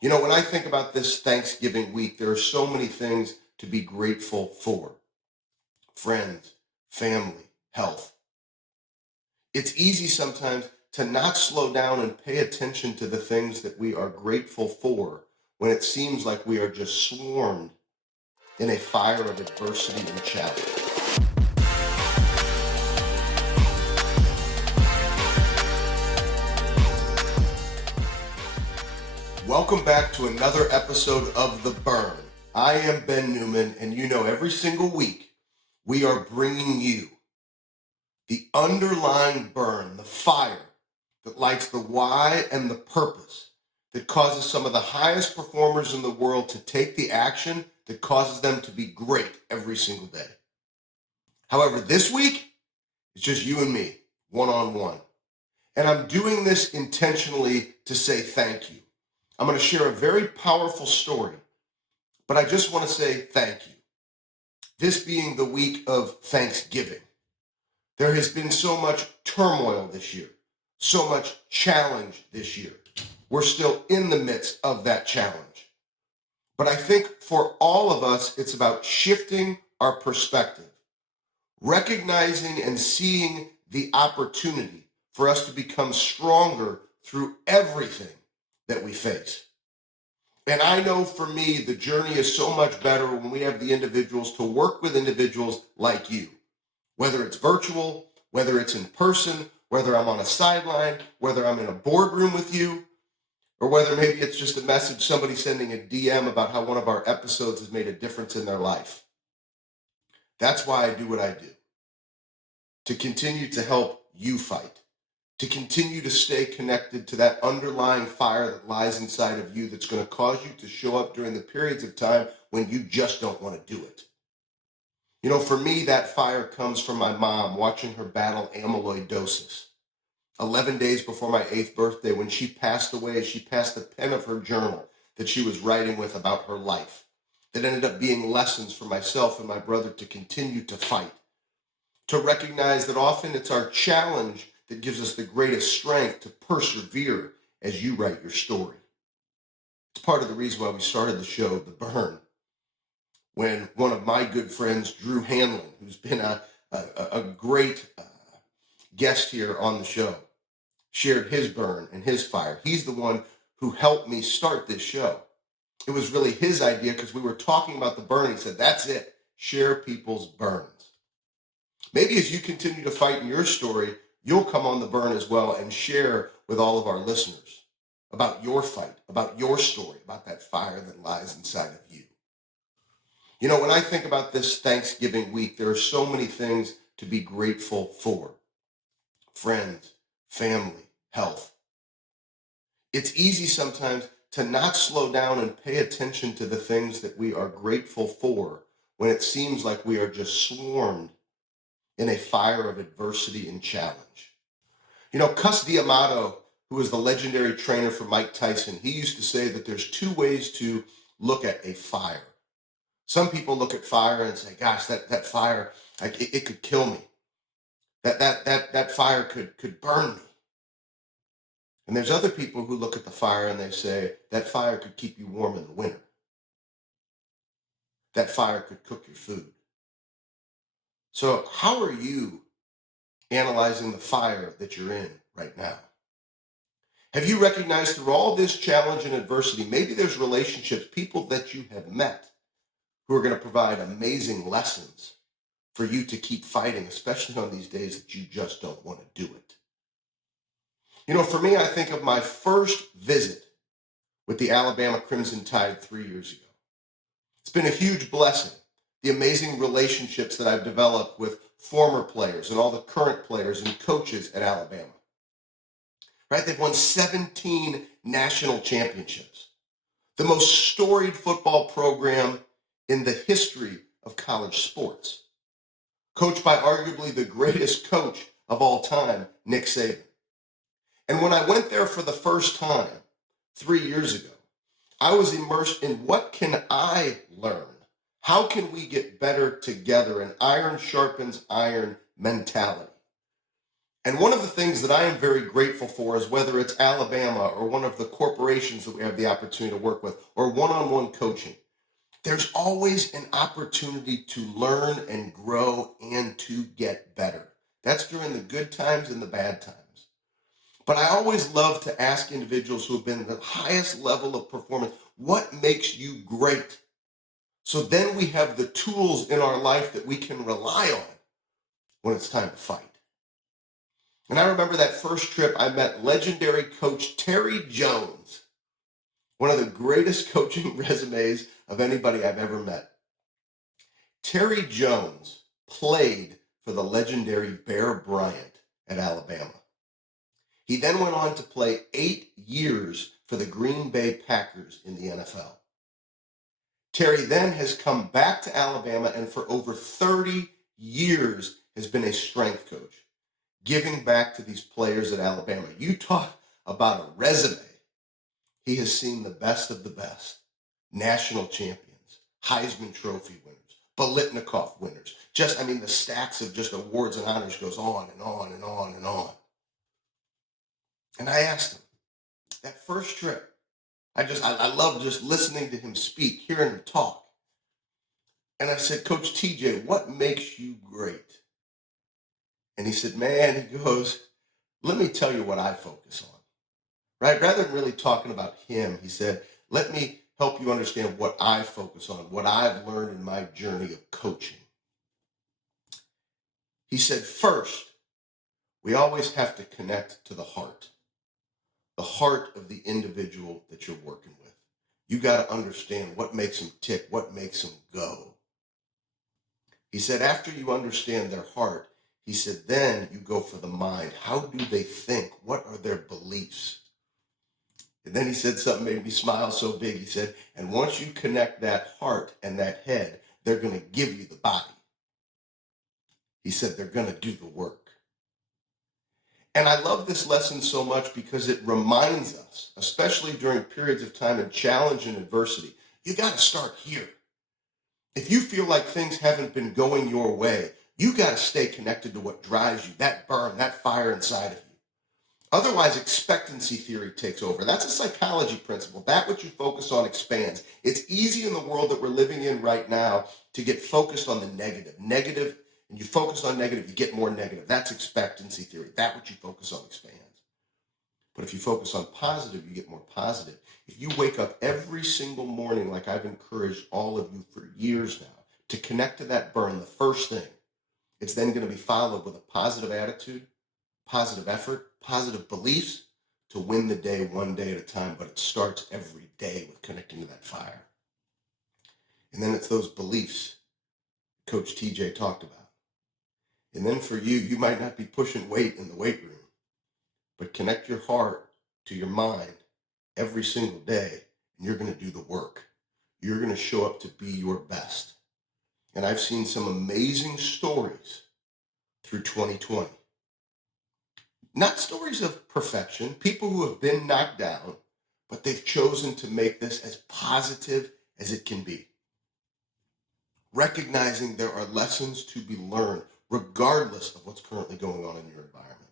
You know, when I think about this Thanksgiving week, there are so many things to be grateful for. Friends, family, health. It's easy sometimes to not slow down and pay attention to the things that we are grateful for when it seems like we are just swarmed in a fire of adversity and challenge. Welcome back to another episode of The Burn. I am Ben Newman, and you know every single week we are bringing you the underlying burn, the fire that lights the why and the purpose that causes some of the highest performers in the world to take the action that causes them to be great every single day. However, this week, it's just you and me, one-on-one. And I'm doing this intentionally to say thank you. I'm going to share a very powerful story, but I just want to say thank you. This being the week of Thanksgiving, there has been so much turmoil this year, so much challenge this year. We're still in the midst of that challenge. But I think for all of us, it's about shifting our perspective, recognizing and seeing the opportunity for us to become stronger through everything that we face. And I know for me, the journey is so much better when we have the individuals to work with individuals like you, whether it's virtual, whether it's in person, whether I'm on a sideline, whether I'm in a boardroom with you, or whether maybe it's just a message, somebody sending a DM about how one of our episodes has made a difference in their life. That's why I do what I do, to continue to help you fight, to continue to stay connected to that underlying fire that lies inside of you that's going to cause you to show up during the periods of time when you just don't want to do it. You know, for me, that fire comes from my mom watching her battle amyloidosis. 11 days before my 8th birthday, when she passed away, she passed the pen of her journal that she was writing with about her life that ended up being lessons for myself and my brother to continue to fight, to recognize that often it's our challenge that gives us the greatest strength to persevere as you write your story. It's part of the reason why we started the show, The Burn, when one of my good friends, Drew Hanlon, who's been a great guest here on the show, shared his burn and his fire. He's the one who helped me start this show. It was really his idea because we were talking about the burn. He said, that's it, share people's burns. Maybe as you continue to fight in your story, you'll come on the burn as well and share with all of our listeners about your fight, about your story, about that fire that lies inside of you. You know, when I think about this Thanksgiving week, there are so many things to be grateful for. Friends, family, health. It's easy sometimes to not slow down and pay attention to the things that we are grateful for when it seems like we are just swarmed in a fire of adversity and challenge. You know, Cus D'Amato, who was the legendary trainer for Mike Tyson, he used to say that there's two ways to look at a fire. Some people look at fire and say, gosh, that fire, it could kill me. That fire could burn me. And there's other people who look at the fire and they say, that fire could keep you warm in the winter. That fire could cook your food. So how are you analyzing the fire that you're in right now? Have you recognized through all this challenge and adversity, maybe there's relationships, people that you have met who are going to provide amazing lessons for you to keep fighting, especially on these days that you just don't want to do it. You know, for me, I think of my first visit with the Alabama Crimson Tide 3 years ago. It's been a huge blessing. The amazing relationships that I've developed with former players and all the current players and coaches at Alabama. Right? They've won 17 national championships. The most storied football program in the history of college sports. Coached by arguably the greatest coach of all time, Nick Saban. And when I went there for the first time 3 years ago, I was immersed in what can I learn? How can we get better together? An iron sharpens iron mentality. And one of the things that I am very grateful for is whether it's Alabama or one of the corporations that we have the opportunity to work with or one-on-one coaching, there's always an opportunity to learn and grow and to get better. That's during the good times and the bad times. But I always love to ask individuals who have been at the highest level of performance, what makes you great? So then we have the tools in our life that we can rely on when it's time to fight. And I remember that first trip I met legendary coach Terry Jones, one of the greatest coaching resumes of anybody I've ever met. Terry Jones played for the legendary Bear Bryant at Alabama. He then went on to play 8 years for the Green Bay Packers in the NFL. Terry then has come back to Alabama and for over 30 years has been a strength coach, giving back to these players at Alabama. You talk about a resume. He has seen the best of the best, national champions, Heisman Trophy winners, Bolitnikoff winners. The stacks of just awards and honors goes on and on and on and on. And I asked him, that first trip, I love just listening to him speak, hearing him talk. And I said, Coach TJ, what makes you great? And he said, man, he goes, let me tell you what I focus on, right? Rather than really talking about him, he said, let me help you understand what I focus on, what I've learned in my journey of coaching. He said, first, we always have to connect to the heart of the individual that you're working with. You got to understand what makes them tick, what makes them go. He said, after you understand their heart, he said, then you go for the mind. How do they think? What are their beliefs? And then he said something made me smile so big. He said, and once you connect that heart and that head, they're going to give you the body. He said, they're going to do the work. And I love this lesson so much because it reminds us, especially during periods of time of challenge and adversity, you got to start here. If you feel like things haven't been going your way, you got to stay connected to what drives you, that burn, that fire inside of you. Otherwise, expectancy theory takes over. That's a psychology principle. That what you focus on expands. It's easy in the world that we're living in right now to get focused on the negative. And you focus on negative, you get more negative. That's expectancy theory. That what you focus on expands. But if you focus on positive, you get more positive. If you wake up every single morning, like I've encouraged all of you for years now, to connect to that burn, the first thing, it's then going to be followed with a positive attitude, positive effort, positive beliefs to win the day one day at a time. But it starts every day with connecting to that fire. And then it's those beliefs Coach TJ talked about. And then for you, you might not be pushing weight in the weight room, but connect your heart to your mind every single day, and you're going to do the work. You're going to show up to be your best. And I've seen some amazing stories through 2020. Not stories of perfection, people who have been knocked down, but they've chosen to make this as positive as it can be. Recognizing there are lessons to be learned regardless of what's currently going on in your environment.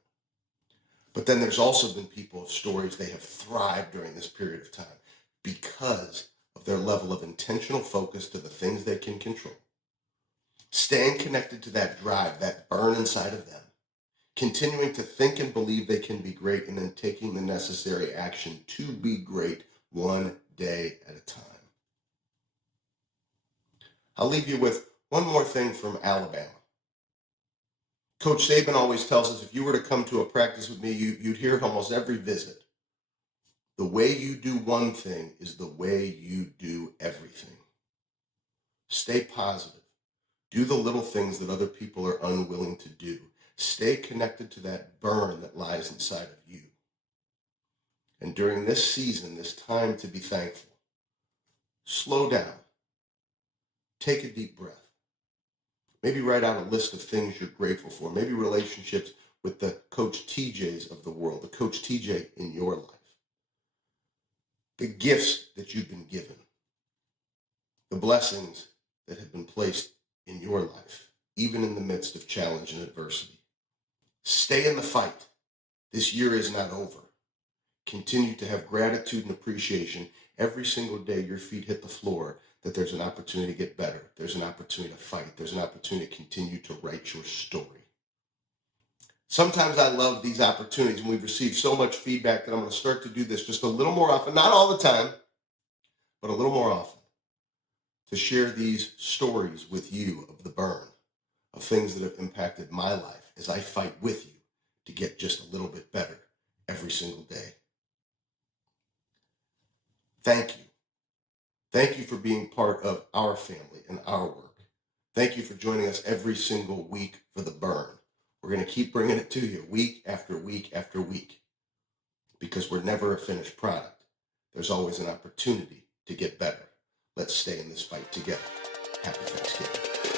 But then there's also been people of stories, they have thrived during this period of time because of their level of intentional focus to the things they can control. Staying connected to that drive, that burn inside of them, continuing to think and believe they can be great, and then taking the necessary action to be great one day at a time. I'll leave you with one more thing from Alabama. Coach Saban always tells us if you were to come to a practice with me, you'd hear almost every visit. The way you do one thing is the way you do everything. Stay positive. Do the little things that other people are unwilling to do. Stay connected to that burn that lies inside of you. And during this season, this time to be thankful, slow down. Take a deep breath. Maybe write out a list of things you're grateful for. Maybe relationships with the Coach TJs of the world, the Coach TJ in your life. The gifts that you've been given. The blessings that have been placed in your life, even in the midst of challenge and adversity. Stay in the fight. This year is not over. Continue to have gratitude and appreciation every single day your feet hit the floor, that there's an opportunity to get better. There's an opportunity to fight. There's an opportunity to continue to write your story. Sometimes I love these opportunities, and we've received so much feedback that I'm going to start to do this just a little more often, not all the time, but a little more often, to share these stories with you of the burn, of things that have impacted my life as I fight with you to get just a little bit better every single day. Thank you. Thank you for being part of our family and our work. Thank you for joining us every single week for the burn. We're going to keep bringing it to you week after week after week, because we're never a finished product. There's always an opportunity to get better. Let's stay in this fight together. Happy Thanksgiving.